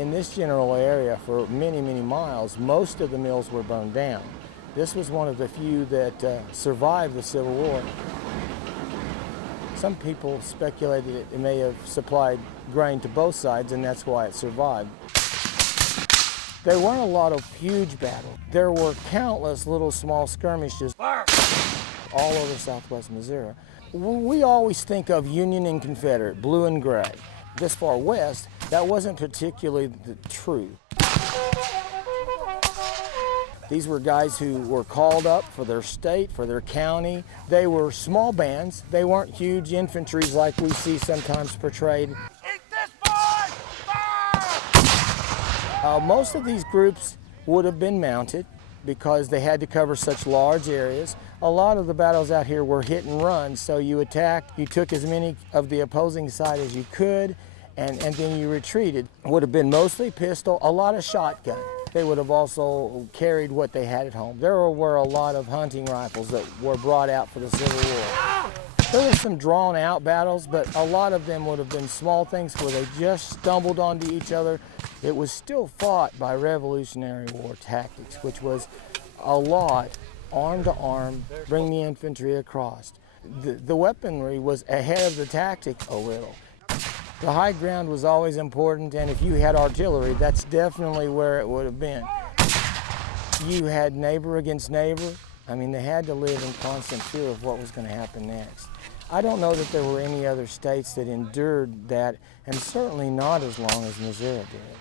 In this general area for many, many miles, most of the mills were burned down. This was one of the few that survived the Civil War. Some people speculated it may have supplied grain to both sides, and that's why it survived. There weren't a lot of huge battles. There were countless little small skirmishes all over southwest Missouri. We always think of Union and Confederate, blue and gray. This far west, that wasn't particularly true. These were guys who were called up for their state, for their county. They were small bands. They weren't huge infantries like we see sometimes portrayed. Most of these groups would have been mounted because they had to cover such large areas. A lot of the battles out here were hit and run, so you attacked, you took as many of the opposing side as you could, and then you retreated. It would have been mostly pistol, a lot of shotgun. They would have also carried what they had at home. There were a lot of hunting rifles that were brought out for the Civil War. There were some drawn out battles, but a lot of them would have been small things where they just stumbled onto each other. It was still fought by Revolutionary War tactics, which was a lot, arm to arm, bring the infantry across. The weaponry was ahead of the tactic a little. The high ground was always important, and if you had artillery, that's definitely where it would have been. You had neighbor against neighbor. I mean, they had to live in constant fear of what was going to happen next. I don't know that there were any other states that endured that, and certainly not as long as Missouri did.